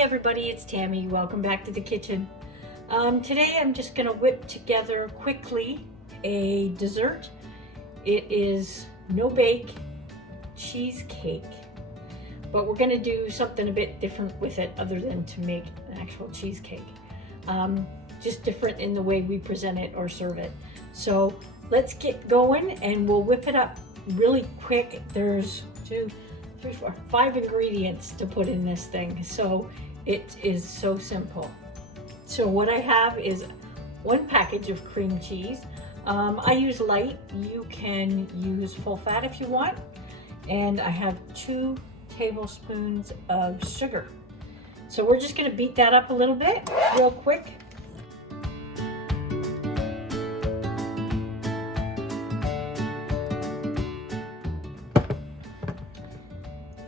Hey everybody, it's Tammy. Welcome back to the kitchen. Today I'm just gonna whip together quickly a dessert. It is no bake cheesecake, but we're gonna do something a bit different with it other than to make an actual cheesecake. Just different in the way we present it or serve it. So let's get going and we'll whip it up really quick. There's 2, 3, 4, 5 ingredients to put in this thing, so it is so simple. So what I have is 1 package of cream cheese. I use light. You can use full fat if you want. And I have 2 tablespoons of sugar. So we're just going to beat that up a little bit real quick.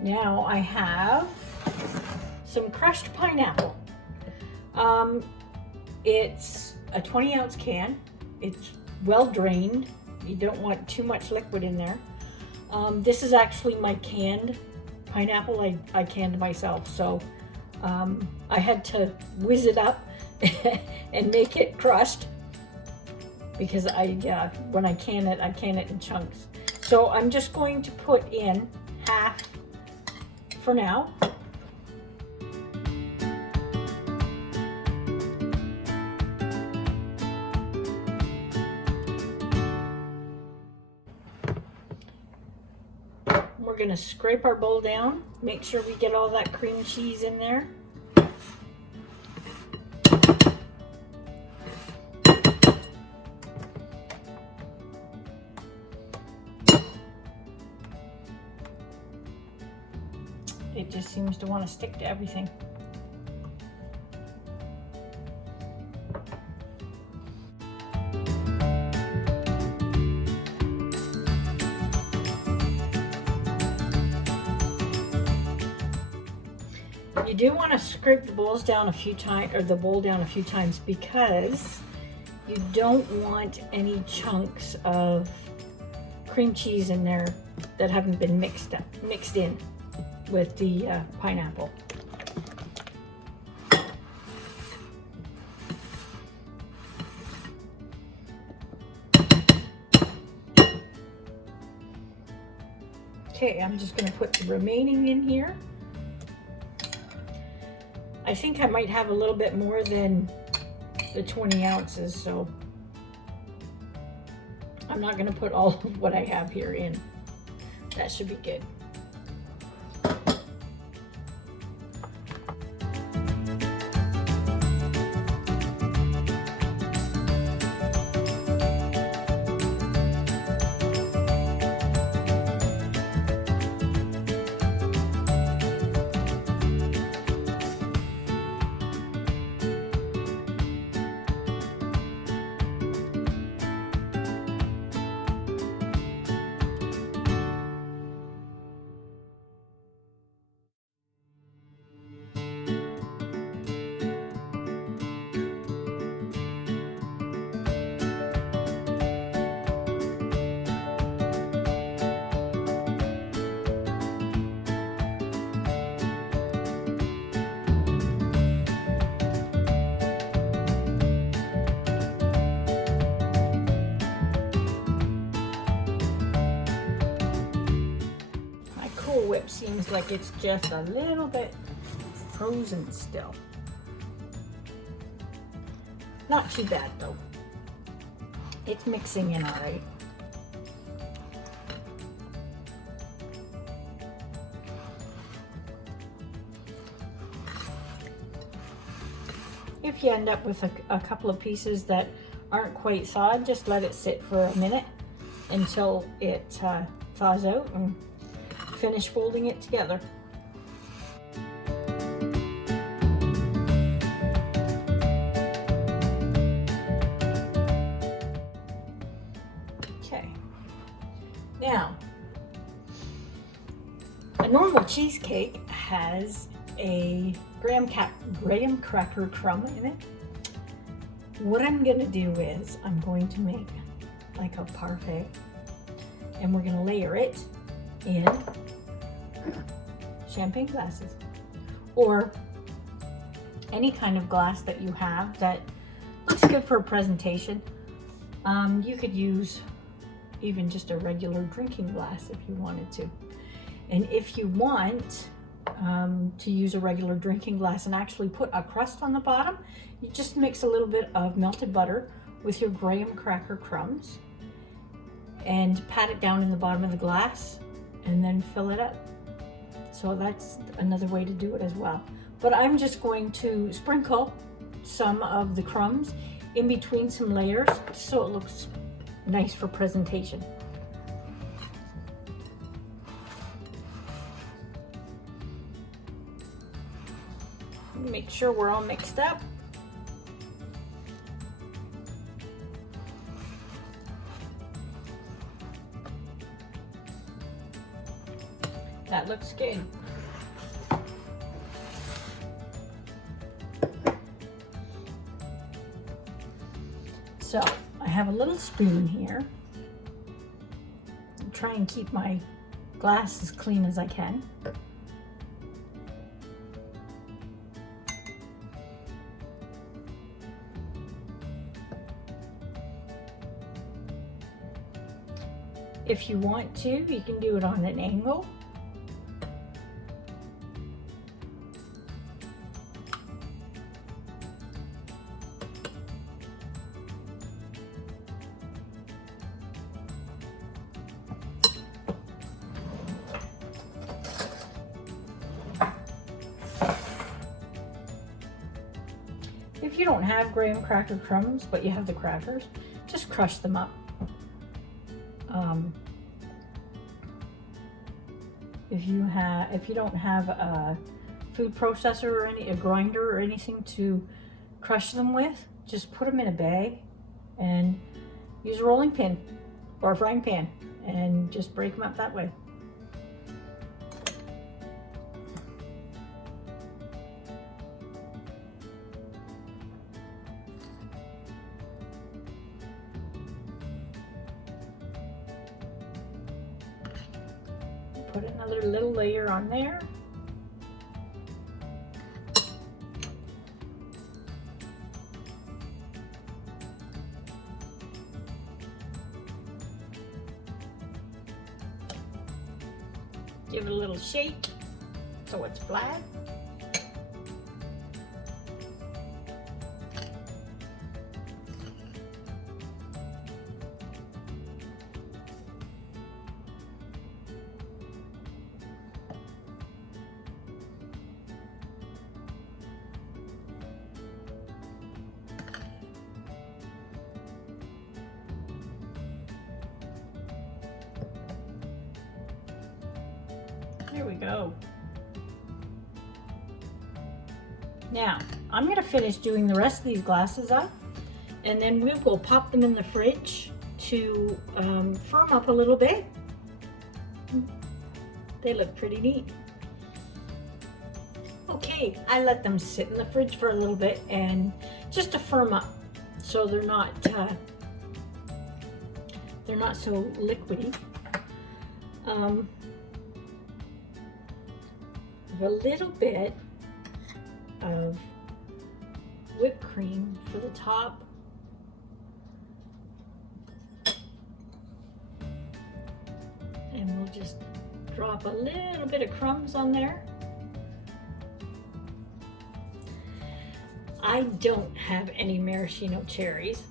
Now I have some crushed pineapple. It's a 20-ounce can. It's well drained. You don't want too much liquid in there. This is actually my canned pineapple. I canned myself, so I had to whiz it up and make it crushed because when I can it in chunks. So I'm just going to put in half for now. We're going to scrape our bowl down, make sure we get all that cream cheese in there. It just seems to want to stick to everything. You do want to scrape the bowls down a few times, or the bowl down a few times, because you don't want any chunks of cream cheese in there that haven't been mixed in with the pineapple. Okay, I'm just going to put the remaining in here. I think I might have a little bit more than the 20 ounces, so I'm not going to put all of what I have here in. That should be good. Whip seems like it's just a little bit frozen still. Not too bad though. It's mixing in all right. If you end up with a couple of pieces that aren't quite thawed, just let it sit for a minute until it thaws out, and finish folding it together. Okay. Now, a normal cheesecake has a graham cracker crumb in it. What I'm going to do is I'm going to make like a parfait, and we're going to layer it in champagne glasses, or any kind of glass that you have that looks good for a presentation. You could use even just a regular drinking glass if you wanted to. And if you want to use a regular drinking glass and actually put a crust on the bottom, you just mix a little bit of melted butter with your graham cracker crumbs and pat it down in the bottom of the glass and then fill it up. So that's another way to do it as well. But I'm just going to sprinkle some of the crumbs in between some layers so it looks nice for presentation. Make sure we're all mixed up. That looks good. So I have a little spoon here. I'll try and keep my glass as clean as I can. If you want to, you can do it on an angle. If you don't have graham cracker crumbs, but you have the crackers, just crush them up. If you don't have a food processor or a grinder or anything to crush them with, just put them in a bag and use a rolling pin or a frying pan and just break them up that way. Put another little layer on there. Give it a little shake so it's flat. Here we go. Now, I'm going to finish doing the rest of these glasses up, and then we will pop them in the fridge to firm up a little bit. They look pretty neat. Okay, I let them sit in the fridge for a little bit and just to firm up so they're not so liquidy. A little bit of whipped cream for the top. And we'll just drop a little bit of crumbs on there. I don't have any maraschino cherries.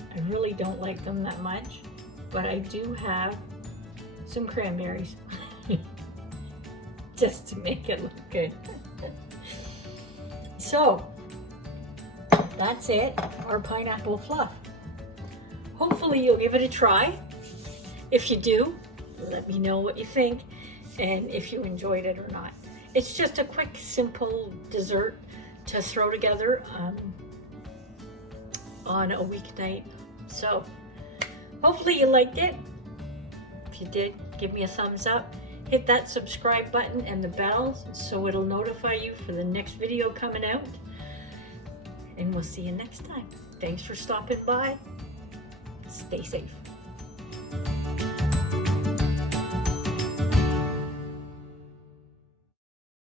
I really don't like them that much, but I do have some cranberries. Just to make it look good. So that's it, our pineapple fluff. Hopefully you'll give it a try. If you do, let me know what you think and if you enjoyed it or not. It's just a quick, simple dessert to throw together on a weeknight. So hopefully you liked it. If you did, give me a thumbs up. Hit that subscribe button and the bell so it'll notify you for the next video coming out. And we'll see you next time. Thanks for stopping by. Stay safe.